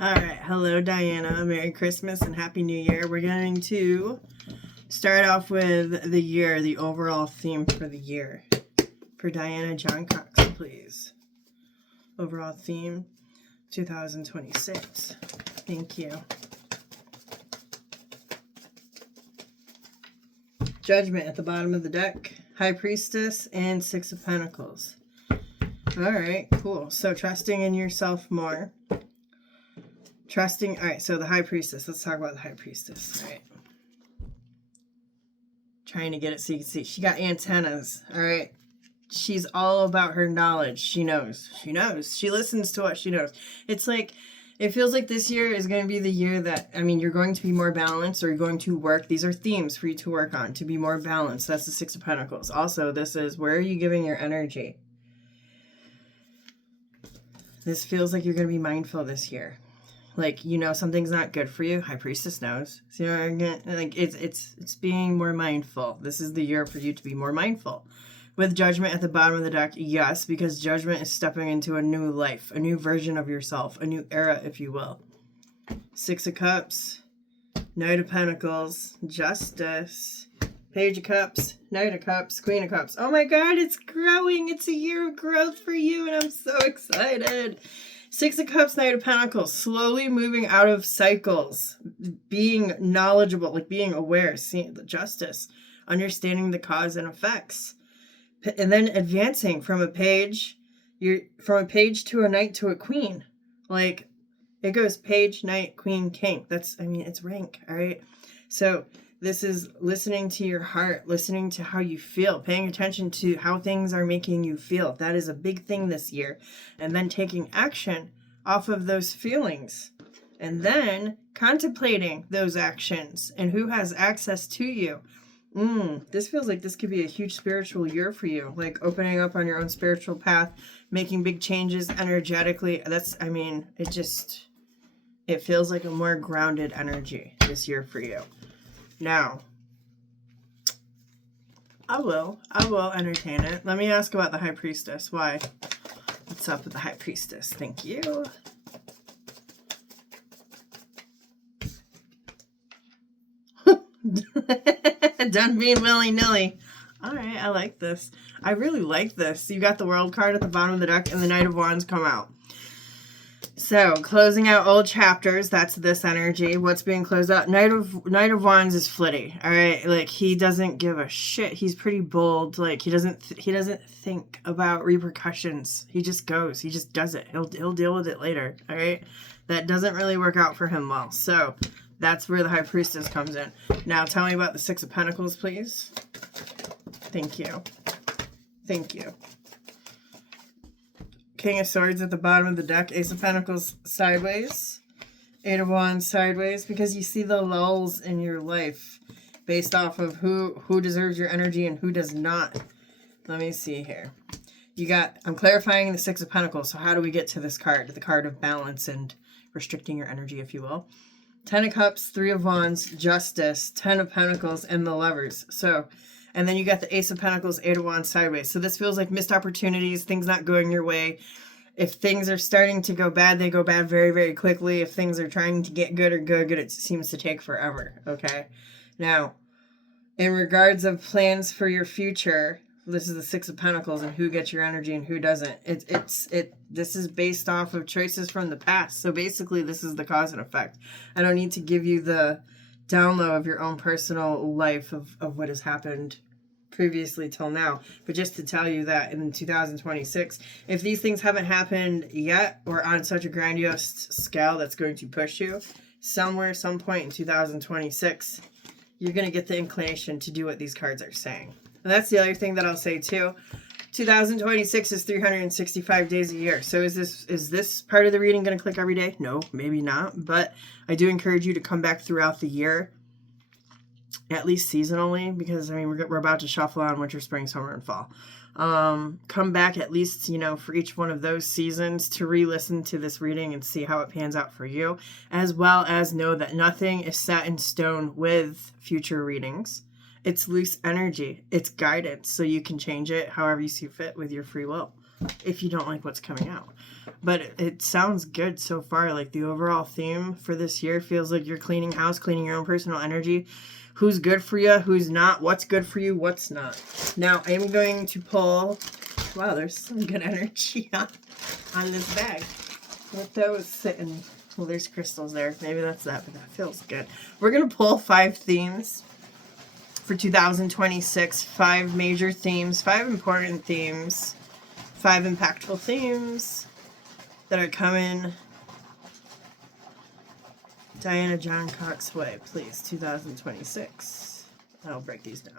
All right. Hello, Diana. Merry Christmas and Happy New Year. We're going to start off with the year, the overall theme for the year. For Diana John Cox, please. Overall theme, 2026. Thank you. Judgment at the bottom of the deck. High Priestess and Six of Pentacles. All right, cool. So trusting in yourself more. Trusting, all right, so the High Priestess. Let's talk about the High Priestess. All right. Trying to get it so you can see. She got antennas, all right? She's all about her knowledge. She knows. She knows. She listens to what she knows. It's like, it feels like this year is going to be the year that, I mean, you're going to be more balanced, or you're going to work. These are themes for you to work on, to be more balanced. That's the Six of Pentacles. Also, this is, where are you giving your energy? This feels like you're going to be mindful this year. Like, you know, something's not good for you. High Priestess knows. So, you know, like, it's being more mindful. This is the year for you to be more mindful. With Judgment at the bottom of the deck, yes, because Judgment is stepping into a new life, a new version of yourself, a new era, if you will. Six of Cups, Knight of Pentacles, Justice, Page of Cups, Knight of Cups, Queen of Cups. Oh my God, it's growing. It's a year of growth for you, and I'm so excited. Six of Cups, Knight of Pentacles, slowly moving out of cycles, being knowledgeable, like being aware, seeing the justice, understanding the cause and effects. And then advancing from a page, from a page to a knight to a queen. Like, it goes page, knight, queen, king. That's, I mean, it's rank, all right? So this is listening to your heart, listening to how you feel, paying attention to how things are making you feel. That is a big thing this year. And then taking action off of those feelings. And then contemplating those actions and who has access to you. This feels like this could be a huge spiritual year for you. Like opening up on your own spiritual path, making big changes energetically. That's, I mean, it feels like a more grounded energy this year for you. Now, I will entertain it. Let me ask about the High Priestess. Why? What's up with the High Priestess? Thank you. Done being willy-nilly. All right, I like this. I really like this. You got the World card at the bottom of the deck and the Knight of Wands come out. So, closing out old chapters, that's this energy. What's being closed out? Knight of Wands is flitty, all right? Like, he doesn't give a shit. He's pretty bold. Like, he doesn't think about repercussions. He just goes. He just does it. He'll deal with it later, all right? That doesn't really work out for him well. So, that's where the High Priestess comes in. Now, tell me about the Six of Pentacles, please. Thank you. Thank you. King of Swords at the bottom of the deck. Ace of Pentacles sideways. Eight of Wands sideways. Because you see the lulls in your life based off of who deserves your energy and who does not. Let me see here. I'm clarifying the Six of Pentacles. So how do we get to this card? The card of balance and restricting your energy, if you will. Ten of Cups, Three of Wands, Justice, Ten of Pentacles, and the Lovers. So, and then you got the Ace of Pentacles, Eight of Wands sideways. So this feels like missed opportunities, things not going your way. If things are starting to go bad, they go bad very, very quickly. If things are trying to get good or good, it seems to take forever, okay? Now, in regards of plans for your future, this is the Six of Pentacles and who gets your energy and who doesn't. This is based off of choices from the past. So basically, this is the cause and effect. I don't need to give you the download of your own personal life of what has happened previously till now. But just to tell you that in 2026, if these things haven't happened yet or on such a grandiose scale that's going to push you, somewhere, some point in 2026, you're going to get the inclination to do what these cards are saying. And that's the other thing that I'll say too. 2026 is 365 days a year. So is this part of the reading going to click every day? No, maybe not. But I do encourage you to come back throughout the year, at least seasonally, because I mean we're about to shuffle on winter, spring, summer, and fall. Come back at least, you know, for each one of those seasons to re-listen to this reading and see how it pans out for you, as well as know that nothing is set in stone with future readings. It's loose energy. It's guidance, so you can change it however you see fit with your free will. if you don't like what's coming out. But it sounds good so far. Like the overall theme for this year feels like you're cleaning house, cleaning your own personal energy. Who's good for you, who's not, what's good for you, what's not. Now I'm going to pull, wow, there's some good energy on this bag. What that was sitting, well, there's crystals there. Maybe that's that, but that feels good. We're going to pull 5 themes for 2026. 5 major themes, 5 important themes, 5 impactful themes that are coming Diana John Cox way, please, 2026. I'll break these down.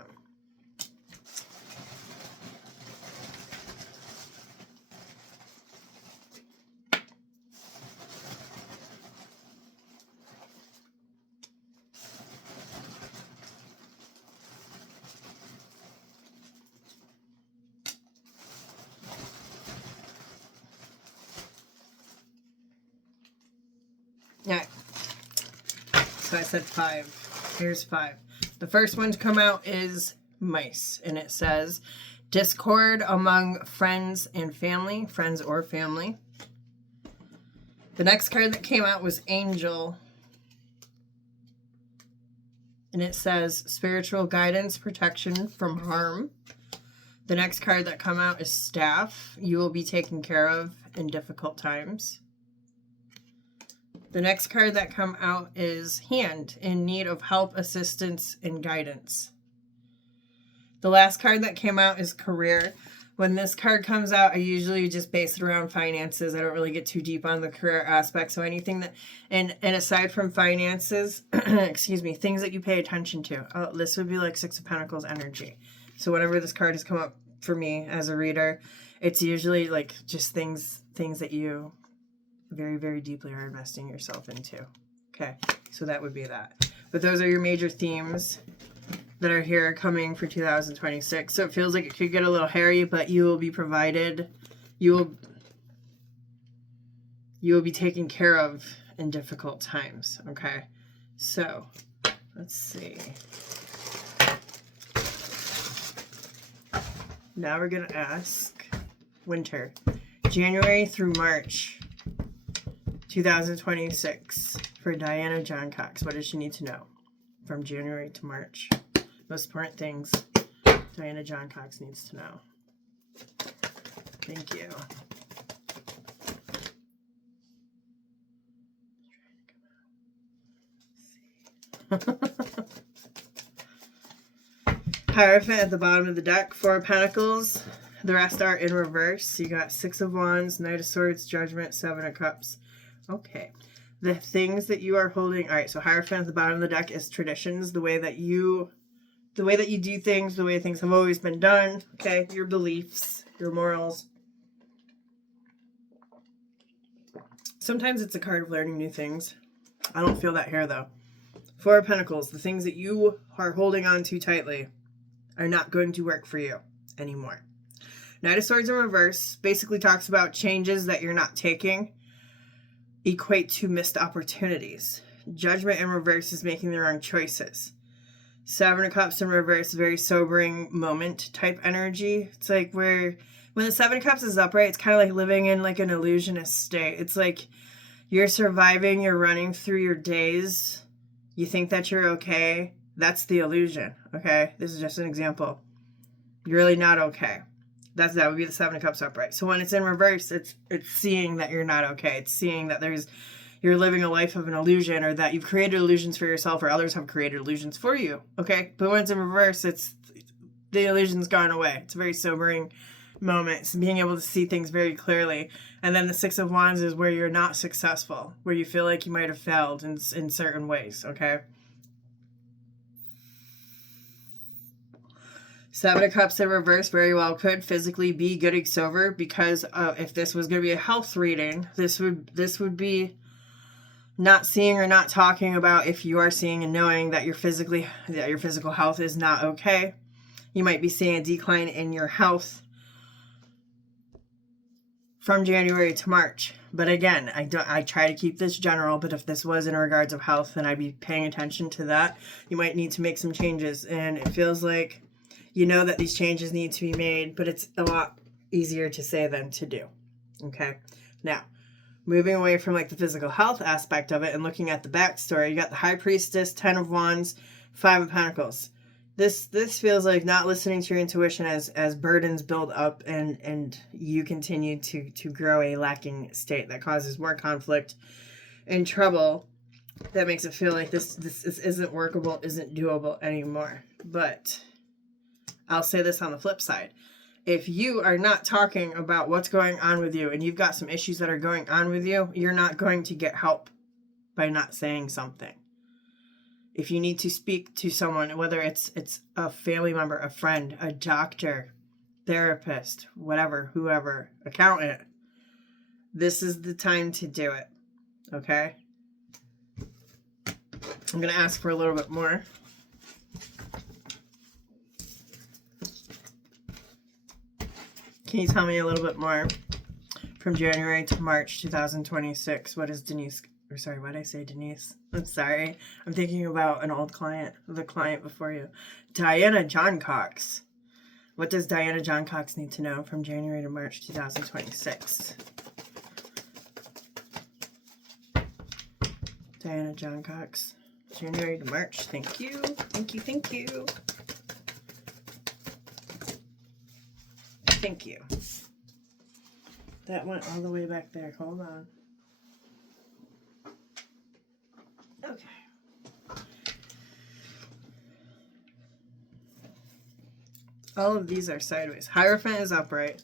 All right. So I said 5. Here's 5. The first one to come out is mice, and it says discord among friends and family, friends or family. The next card that came out was angel, and it says spiritual guidance, protection from harm. The next card that come out is staff. You will be taken care of in difficult times. The next card that come out is hand, in need of help, assistance, and guidance. The last card that came out is career. When this card comes out, I usually just base it around finances. I don't really get too deep on the career aspect. So anything that, and aside from finances, excuse me, things that you pay attention to. Oh, this would be like 6 of Pentacles energy. So whenever this card has come up for me as a reader, it's usually like just things that you very, very deeply are investing yourself into. Okay, so that would be that. But those are your major themes that are here coming for 2026. So it feels like it could get a little hairy, but you will be provided. You will be taken care of in difficult times. Okay, so let's see. Now we're gonna ask winter, January through March 2026 for Diana John Cox. What does she need to know from January to March? Most important things Diana John Cox needs to know. Thank you. Hierophant at the bottom of the deck, 4 of Pentacles. The rest are in reverse. You got 6 of Wands, Knight of Swords, Judgment, 7 of Cups. Okay. The things that you are holding. All right, so Hierophant at the bottom of the deck is traditions, the way that you do things, the way things have always been done. Okay, your beliefs, your morals. Sometimes it's a card of learning new things. I don't feel that here though. 4 of Pentacles, the things that you are holding on to tightly are not going to work for you anymore. Knight of Swords in reverse basically talks about changes that you're not taking equate to missed opportunities. Judgment in reverse is making the wrong choices. 7 of Cups in reverse, very sobering moment type energy. It's like where when the 7 of Cups is upright, it's kind of like living in like an illusionist state. It's like you're surviving, you're running through your days. You think that you're okay. That's the illusion, okay? This is just an example. You're really not okay. That would be the 7 of Cups upright. So when it's in reverse, it's seeing that you're not okay. It's seeing that you're living a life of an illusion, or that you've created illusions for yourself, or others have created illusions for you. Okay? But when it's in reverse, it's the illusion's gone away. It's a very sobering moment. It's being able to see things very clearly. And then the 6 of Wands is where you're not successful, where you feel like you might have failed in certain ways. Okay? 7 of Cups in reverse very well could physically be getting sober, because if this was going to be a health reading, this would be not seeing or not talking about if you are seeing and knowing that your physical health is not okay. You might be seeing a decline in your health from January to March. But again, I try to keep this general, but if this was in regards of health, then I'd be paying attention to that. You might need to make some changes, and it feels like you know that these changes need to be made, but it's a lot easier to say than to do. Okay. Now, moving away from like the physical health aspect of it and looking at the backstory, you got the High Priestess, 10 of Wands, 5 of Pentacles. This feels like not listening to your intuition as burdens build up and you continue to grow a lacking state that causes more conflict and trouble. That makes it feel like this isn't workable, isn't doable anymore. But I'll say this on the flip side. If you are not talking about what's going on with you and you've got some issues that are going on with you, you're not going to get help by not saying something. If you need to speak to someone, whether it's a family member, a friend, a doctor, therapist, whatever, whoever, accountant, this is the time to do it. Okay? I'm going to ask for a little bit more. Can you tell me a little bit more from January to March 2026? What is Denise, or sorry, what did I say, Denise? I'm sorry. I'm thinking about an old client, the client before you. Diana John Cox. What does Diana John Cox need to know from January to March 2026? Diana John Cox. January to March. Thank you. Thank you. Thank you. Thank you. That went all the way back there. Hold on. Okay. All of these are sideways. Hierophant is upright.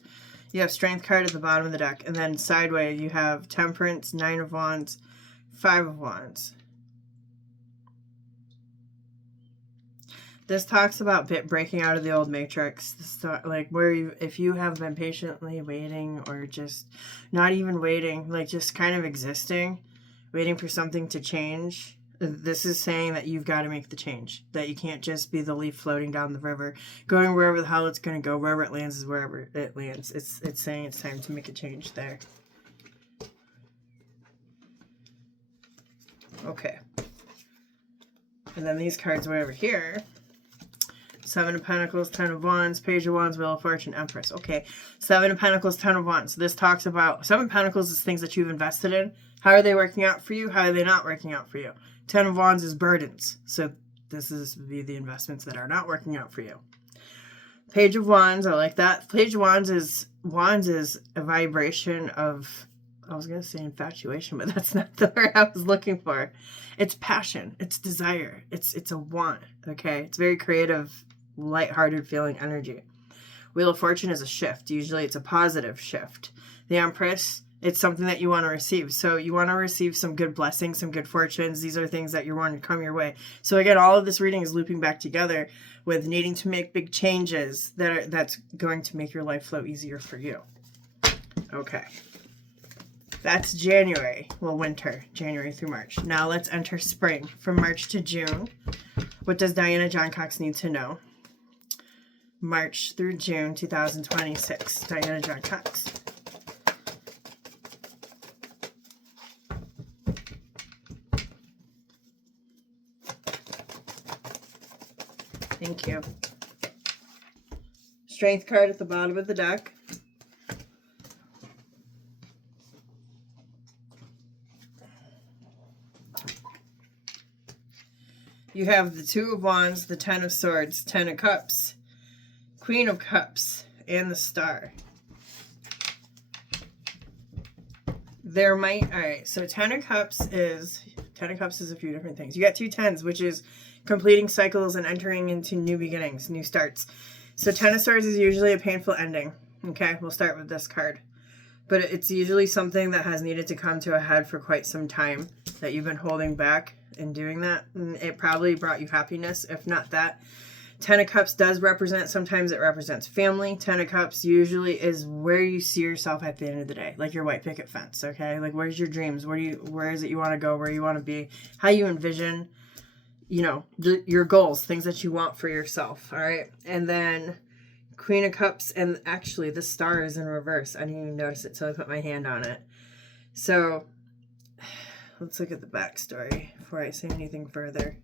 You have Strength card at the bottom of the deck. And then sideways you have Temperance, 9 of Wands, 5 of Wands. This talks about breaking out of the old matrix, like where if you have been patiently waiting or just not even waiting, like just kind of existing, waiting for something to change. This is saying that you've got to make the change, that you can't just be the leaf floating down the river, going wherever the hell it's going to go. Wherever it lands is wherever it lands. It's saying it's time to make a change there. Okay. And then these cards way over here. 7 of Pentacles, 10 of Wands, Page of Wands, Wheel of Fortune, Empress. Okay, 7 of Pentacles, 10 of Wands. This talks about, 7 of Pentacles is things that you've invested in. How are they working out for you? How are they not working out for you? 10 of Wands is burdens. So this is the investments that are not working out for you. Page of Wands, I like that. Page of Wands is a vibration of, I was going to say infatuation, but that's not the word I was looking for. It's passion. It's desire. It's a want, okay? It's very creative, lighthearted feeling energy. Wheel of Fortune is a shift. Usually it's a positive shift. The Empress, it's something that you want to receive. So you want to receive some good blessings, some good fortunes. These are things that you're wanting to come your way. So again, all of this reading is looping back together with needing to make big changes that's going to make your life flow easier for you. Okay. That's January. Well, winter, January through March. Now let's enter spring from March to June. What does Diana John Cox need to know? March through June 2026. Diana John Cox. Thank you. Strength card at the bottom of the deck. You have the 2 of Wands, the 10 of Swords, 10 of Cups, Queen of Cups, and the Star. There might, alright, so 10 of Cups is a few different things. You got 2 tens, which is completing cycles and entering into new beginnings, new starts. So 10 of Swords is usually a painful ending. Okay, we'll start with this card. But it's usually something that has needed to come to a head for quite some time, that you've been holding back in doing that. And it probably brought you happiness, if not that. 10 of Cups does represent, sometimes it represents family. 10 of Cups usually is where you see yourself at the end of the day, like your white picket fence, okay? Like where's your dreams? Where is it you want to go? Where you want to be? How you envision, you know, your goals, things that you want for yourself, all right? And then Queen of Cups, and actually the Star is in reverse. I didn't even notice it till I put my hand on it. So let's look at the backstory before I say anything further.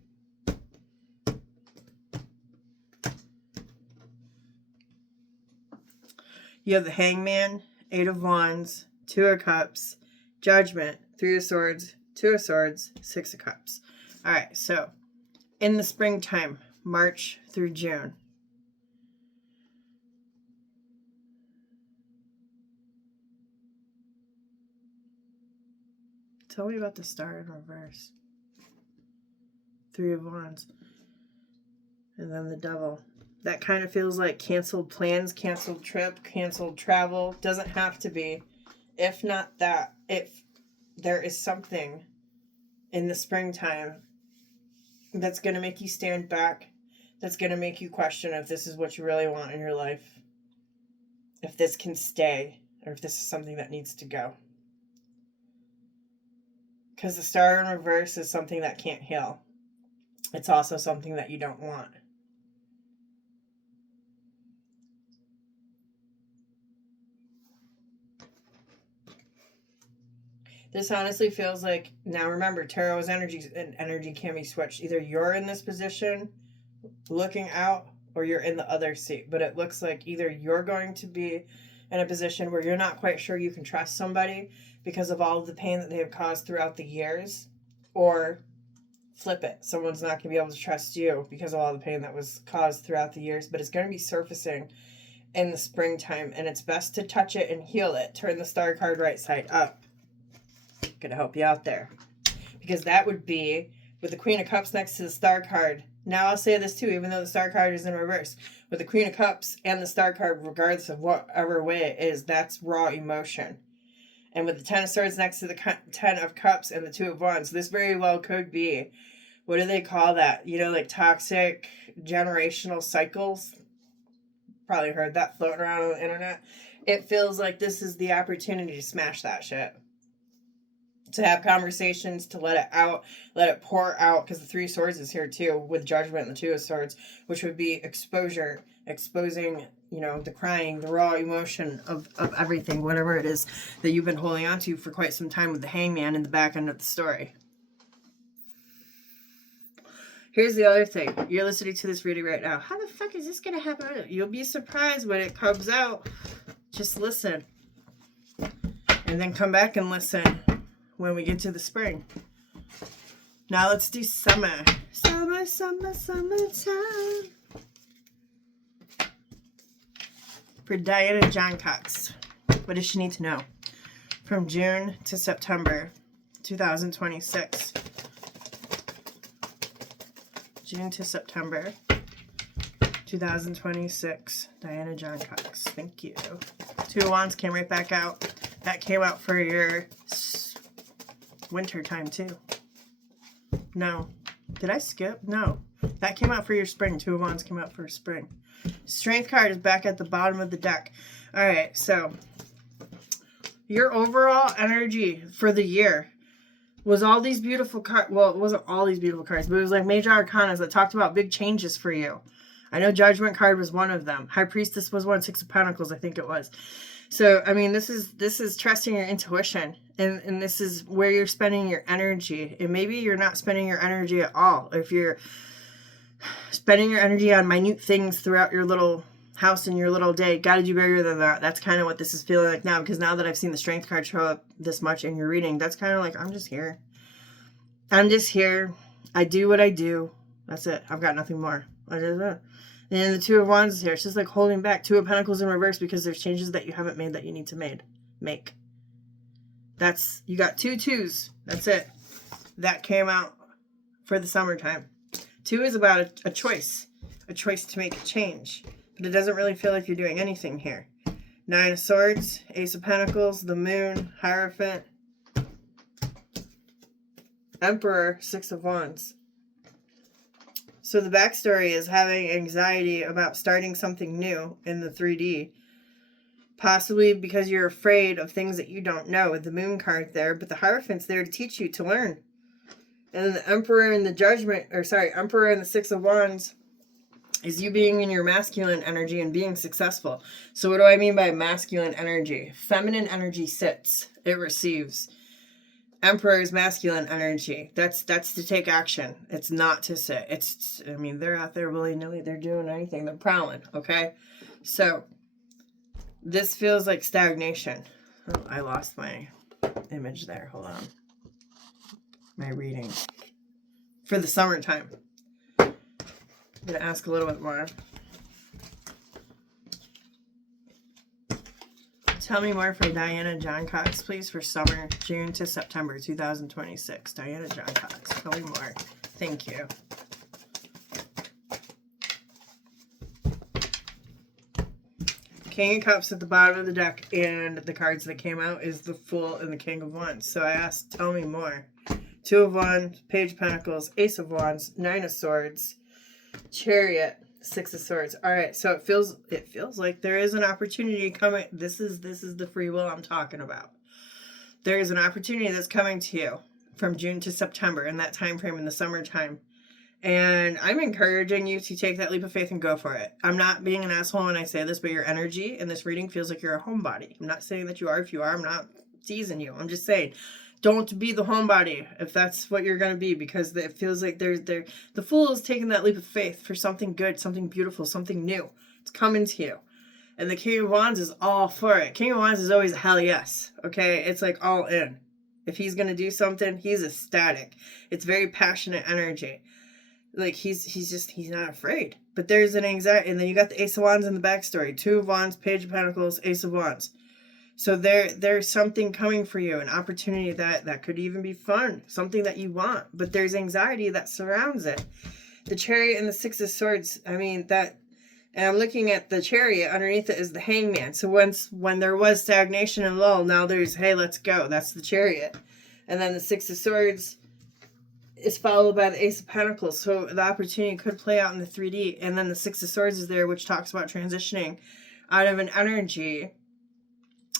You have the Hangman, Eight of Wands, Two of Cups, Judgment, Three of Swords, Two of Swords, Six of Cups. All right, so in the springtime, March through June. Tell me about the Star in reverse. Three of Wands. And then the Devil. That kind of feels like canceled plans, canceled trip, canceled travel. Doesn't have to be. If not that, if there is something in the springtime that's going to make you stand back, that's going to make you question if this is what you really want in your life, if this can stay, or if this is something that needs to go. Because the Star in reverse is something that can't heal. It's also something that you don't want. This honestly feels like, now remember, tarot is energy, and energy can be switched. Either you're in this position, looking out, or you're in the other seat. But it looks like either you're going to be in a position where you're not quite sure you can trust somebody because of all of the pain that they have caused throughout the years, or flip it. Someone's not going to be able to trust you because of all the pain that was caused throughout the years, but it's going to be surfacing in the springtime, and it's best to touch it and heal it. Turn the Star card right side up. Gonna help you out there, because that would be with the Queen of Cups next to the Star card. Now I'll say this too, even though the Star card is in reverse, with the Queen of Cups and the Star card, regardless of whatever way it is, that's raw emotion. And with the Ten of Swords next to the Ten of Cups and the Two of Wands, this very well could be, what do they call that? You know, like toxic generational cycles. Probably heard that floating around on the internet. It feels like this is the opportunity to smash that shit. To have conversations, to let it out, let it pour out, because the Three of Swords is here too, with Judgment and the Two of Swords, which would be exposure, exposing, you know, the crying, the raw emotion of everything, whatever it is that you've been holding on to for quite some time with the Hangman in the back end of the story. Here's the other thing. You're listening to this reading right now. How the fuck is this going to happen? You'll be surprised when it comes out. Just listen. And then come back and listen when we get to the spring. Now let's do summer. Summer, summer, summertime. For Diana John Cox. What does she need to know? From June to September 2026. June to September 2026. Diana John Cox. Thank you. Two of Wands came right back out. That came out for your winter time too. No. Did I skip? No. That came out for your spring. Two of Wands came out for spring. Strength card is back at the bottom of the deck. Alright, so your overall energy for the year was all these beautiful cards. Well, it wasn't all these beautiful cards, but it was like major arcanas that talked about big changes for you. I know Judgment card was one of them. High Priestess was one. Six of Pentacles, I think it was. So, I mean, this is trusting your intuition, and this is where you're spending your energy. And maybe you're not spending your energy at all. If you're spending your energy on minute things throughout your little house and your little day, gotta do bigger than that. That's kind of what this is feeling like now, because now that I've seen the Strength card show up this much in your reading, that's kind of like, I'm just here. I'm just here. I do what I do. That's it. I've got nothing more. And then the Two of Wands is here. It's just like holding back. Two of Pentacles in reverse, because there's changes that you haven't made that you need to make. That's, you got two twos. That's it. That came out for the summertime. Two is about a choice to make a change. But it doesn't really feel like you're doing anything here. Nine of Swords, Ace of Pentacles, the Moon, Hierophant, Emperor, Six of Wands. So the backstory is having anxiety about starting something new in the 3D. Possibly because you're afraid of things that you don't know, with the Moon card there. But the Hierophant's there to teach you, to learn. And then the Emperor and the Judgment, Emperor and the Six of Wands is you being in your masculine energy and being successful. So what do I mean by masculine energy? Feminine energy sits. It receives. Emperor is masculine energy. That's to take action. It's not to sit. I mean, they're out there willy-nilly. They're doing anything. They're prowling, okay? So This feels like stagnation. Oh, I lost my image there. Hold on. My reading. For the summertime. I'm going to ask a little bit more. Tell me more for Diana John Cox, please, for summer, June to September 2026. Diana John Cox, tell me more. Thank you. King of Cups at the bottom of the deck, and the cards that came out is the Fool and the King of Wands. So I asked, tell me more. Two of Wands, Page of Pentacles, Ace of Wands, Nine of Swords, Chariot, Six of Swords. All right, so it feels like there is an opportunity coming. This is the free will I'm talking about. There is an opportunity that's coming to you from June to September, in that time frame, in the summertime. And I'm encouraging you to take that leap of faith and go for it. I'm not being an asshole when I say this, but your energy in this reading feels like you're a homebody. I'm not saying that you are. If you are, I'm not teasing you. I'm just saying, don't be the homebody if that's what you're going to be, because it feels like the Fool is taking that leap of faith for something good, something beautiful, something new. It's coming to you. And the King of Wands is all for it. King of Wands is always hell yes. Okay? It's like all in. If he's going to do something, he's ecstatic. It's very passionate energy. Like he's not afraid. But there's an anxiety. And then you got the Ace of Wands in the backstory. Two of Wands, Page of Pentacles, Ace of Wands. So there's something coming for you, an opportunity that could even be fun, something that you want, but there's anxiety that surrounds it. The Chariot and the Six of Swords, I mean, and I'm looking at the Chariot, underneath it is the Hangman. So when there was stagnation and lull, now there's, hey, let's go. That's the Chariot. And then the Six of Swords is followed by the Ace of Pentacles. So the opportunity could play out in the 3D. And then the Six of Swords is there, which talks about transitioning out of an energy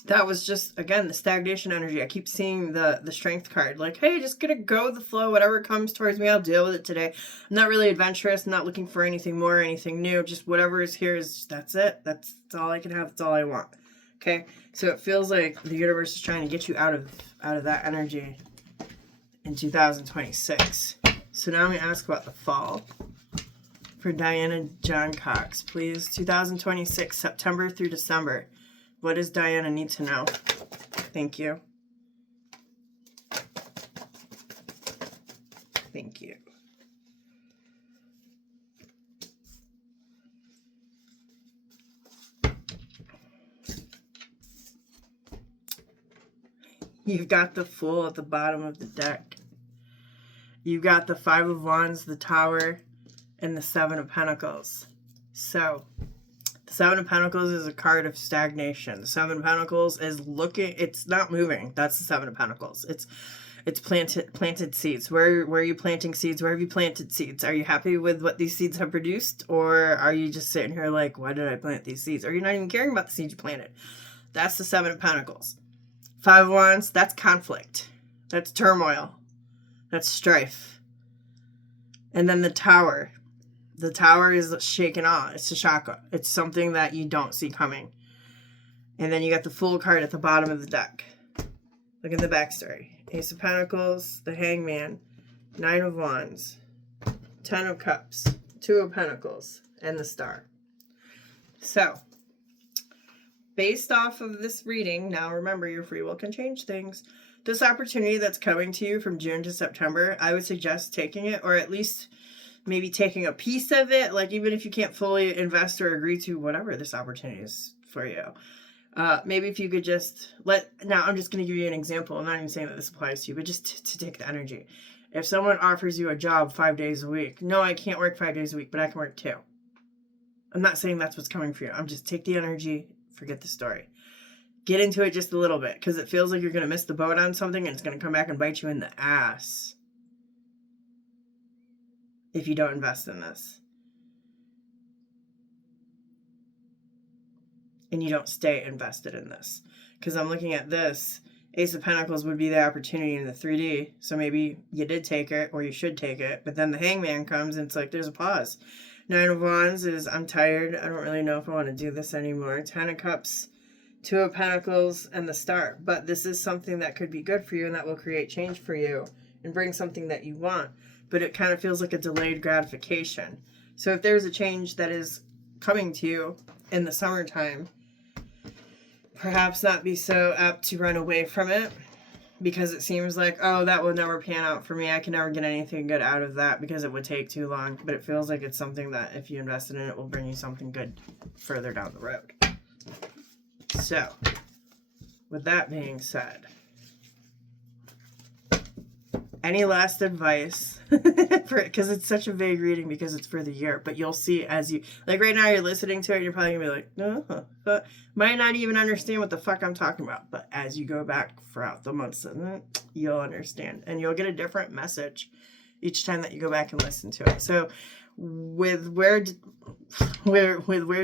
that was just, again, the stagnation energy. I keep seeing the strength card. Like, hey, just gonna go with the flow. Whatever comes towards me, I'll deal with it today. I'm not really adventurous. I'm not looking for anything more, anything new. Just whatever is here that's it. That's all I can have. That's all I want. Okay? So it feels like the universe is trying to get you out of that energy in 2026. So now I'm going to ask about the fall for Diana John Cox, please. 2026, September through December. What does Diana need to know? Thank you. Thank you. You've got the Fool at the bottom of the deck. You've got the Five of Wands, the Tower, and the Seven of Pentacles. So, the Seven of Pentacles is a card of stagnation. The Seven of Pentacles is it's not moving. That's the Seven of Pentacles. It's planted seeds. Where are you planting seeds? Where have you planted seeds? Are you happy with what these seeds have produced? Or are you just sitting here like, why did I plant these seeds? Or you're not even caring about the seeds you planted. That's the Seven of Pentacles. Five of Wands, that's conflict. That's turmoil. That's strife. And then the Tower. The Tower is shaken off. It's a chakra. It's something that you don't see coming. And then you got the Fool card at the bottom of the deck. Look at the backstory. Ace of Pentacles, the Hangman, Nine of Wands, Ten of Cups, Two of Pentacles, and the Star. So, based off of this reading, now remember your free will can change things. This opportunity that's coming to you from June to September, I would suggest taking it, or at least maybe taking a piece of it. Like, even if you can't fully invest or agree to whatever this opportunity is for you. Maybe if you could just now I'm just going to give you an example. I'm not even saying that this applies to you, but just to take the energy. If someone offers you a job 5 days a week, no, I can't work 5 days a week, but I can work 2. I'm not saying that's what's coming for you. I'm just take the energy, forget the story. Get into it just a little bit, because it feels like you're going to miss the boat on something and it's going to come back and bite you in the ass if you don't invest in this. And you don't stay invested in this. Because I'm looking at this. Ace of Pentacles would be the opportunity in the 3D. So maybe you did take it, or you should take it. But then the Hangman comes and it's like, there's a pause. Nine of Wands is, I'm tired. I don't really know if I want to do this anymore. Ten of Cups, Two of Pentacles, and the Star. But this is something that could be good for you and that will create change for you and bring something that you want. But it kind of feels like a delayed gratification. So if there's a change that is coming to you in the summertime, perhaps not be so apt to run away from it, because it seems like, oh, that will never pan out for me. I can never get anything good out of that because it would take too long. But it feels like it's something that if you invested in it will bring you something good further down the road. So, with that being said, any last advice? Because it's such a vague reading because it's for the year. But you'll see as you, like right now you're listening to it, you're probably going to be like, no, but might not even understand what the fuck I'm talking about. But as you go back throughout the months, you'll understand. And you'll get a different message each time that you go back and listen to it. So with where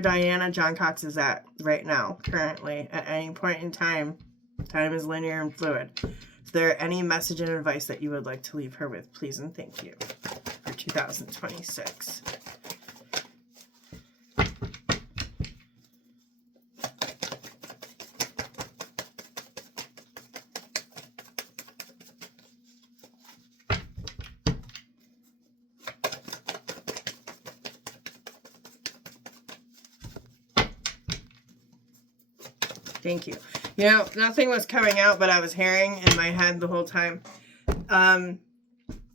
Diana John Cox is at right now, currently, at any point in time is linear and fluid. Is there any message and advice that you would like to leave her with, please and thank you, for 2026? Thank you. You know, nothing was coming out, but I was hearing in my head the whole time.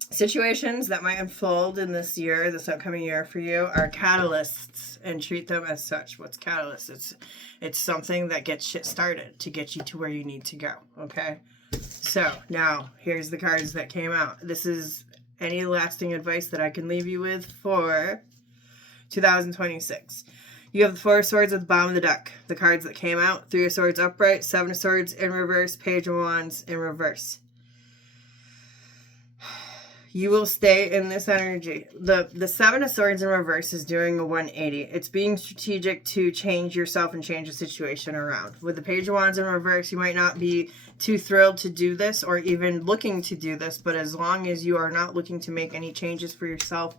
Situations that might unfold in this year, this upcoming year for you, are catalysts, and treat them as such. What's catalyst? It's something that gets shit started to get you to where you need to go. Okay? So, now, here's the cards that came out. This is any lasting advice that I can leave you with for 2026. You have the Four of Swords at the bottom of the deck. The cards that came out: Three of Swords upright, Seven of Swords in reverse, Page of Wands in reverse. You will stay in this energy. The Seven of Swords in reverse is doing a 180. It's being strategic to change yourself and change the situation around. With the Page of Wands in reverse, you might not be too thrilled to do this or even looking to do this, but as long as you are not looking to make any changes for yourself,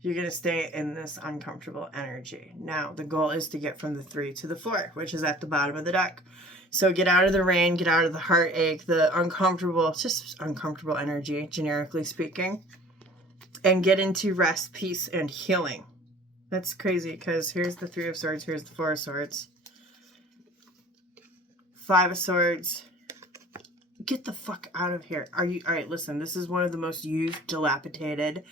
you're going to stay in this uncomfortable energy. Now, the goal is to get from the 3 to the 4, which is at the bottom of the deck. So get out of the rain, get out of the heartache, the uncomfortable, just uncomfortable energy, generically speaking, and get into rest, peace, and healing. That's crazy because here's the Three of Swords, here's the Four of Swords. Five of Swords. Get the fuck out of here. All right, listen, this is one of the most used, dilapidated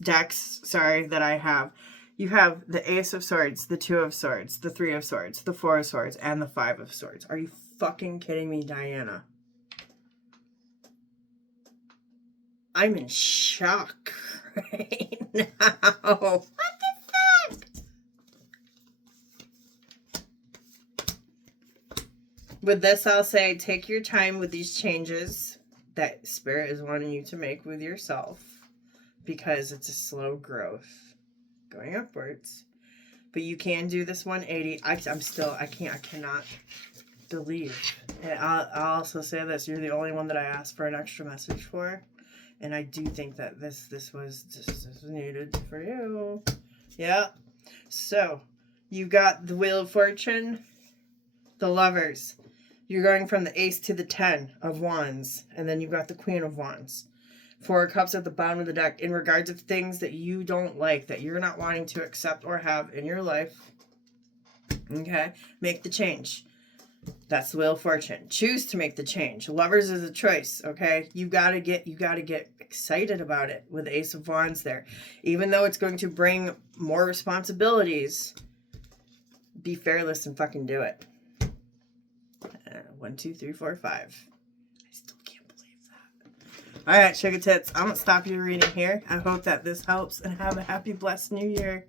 decks, that I have. You have the Ace of Swords, the Two of Swords, the Three of Swords, the Four of Swords, and the Five of Swords. Are you fucking kidding me, Diana? I'm in shock right now. What the fuck? With this, I'll say take your time with these changes that Spirit is wanting you to make with yourself, because it's a slow growth going upwards. But you can do this 180. I cannot believe. And I'll also say this: you're the only one that I asked for an extra message for, and I do think that this was needed for you. Yeah. So you got the Wheel of Fortune, the Lovers. You're going from the Ace to the 10 of Wands, and then you've got the Queen of Wands. Four of Cups at the bottom of the deck in regards of things that you don't like, that you're not wanting to accept or have in your life. Okay? Make the change. That's the Wheel of Fortune. Choose to make the change. Lovers is a choice, okay? You gotta get excited about it with the Ace of Wands there. Even though it's going to bring more responsibilities, be fearless and fucking do it. 1, 2, 3, 4, 5. I still can't believe that. All right, sugar tits, I'm gonna stop your reading here. I hope that this helps, and have a happy, blessed new year.